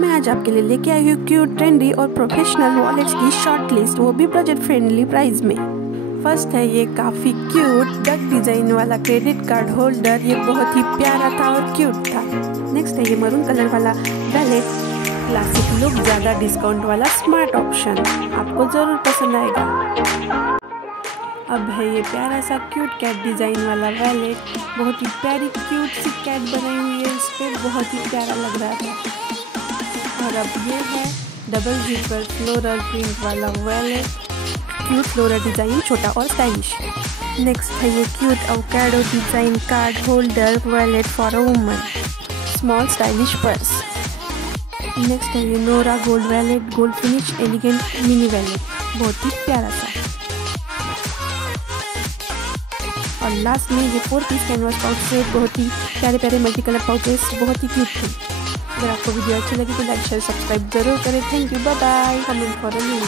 मैं आज आपके लिए लेके आई हूँ क्यूट, ट्रेंडी और प्रोफेशनल वॉलेट्स की शॉर्ट लिस्ट, वो भी बजट फ्रेंडली प्राइस में। फर्स्ट है ये काफ़ी क्यूट डक डिजाइन वाला क्रेडिट कार्ड होल्डर। ये बहुत ही प्यारा था और क्यूट था। नेक्स्ट है ये मरून कलर वाला वैलेट, क्लासिक लुक, ज़्यादा डिस्काउंट वाला स्मार्ट ऑप्शन, आपको ज़रूर पसंद आएगा। अब है ये प्यारा सा क्यूट कैट डिज़ाइन वाला वैलेट। बहुत ही प्यारी क्यूट सी कैट बनाई हुई है, इस पर बहुत ही प्यारा लग रहा था। और अब ये है डबल जिपर फ्लोरल प्रिंट वाला वैलेट, क्यूट फ्लोरल डिज़ाइन, छोटा और स्टाइलिश। नेक्स्ट है ये cute avocado design card holder wallet for a woman, small stylish purse. Next है ये Nora gold wallet, gold finish elegant mini wallet, बहुत ही प्यारा सा। और लास्ट में ये 4 पीस कैनवास पाउच से बहुत ही प्यारे प्यारे मल्टी कलर पाउचेस, बहुत ही क्यूट थे। अगर आपको वीडियो अच्छी लगी तो लाइक शेयर सब्सक्राइब जरूर करें। Thank you, bye bye. Comment for a link.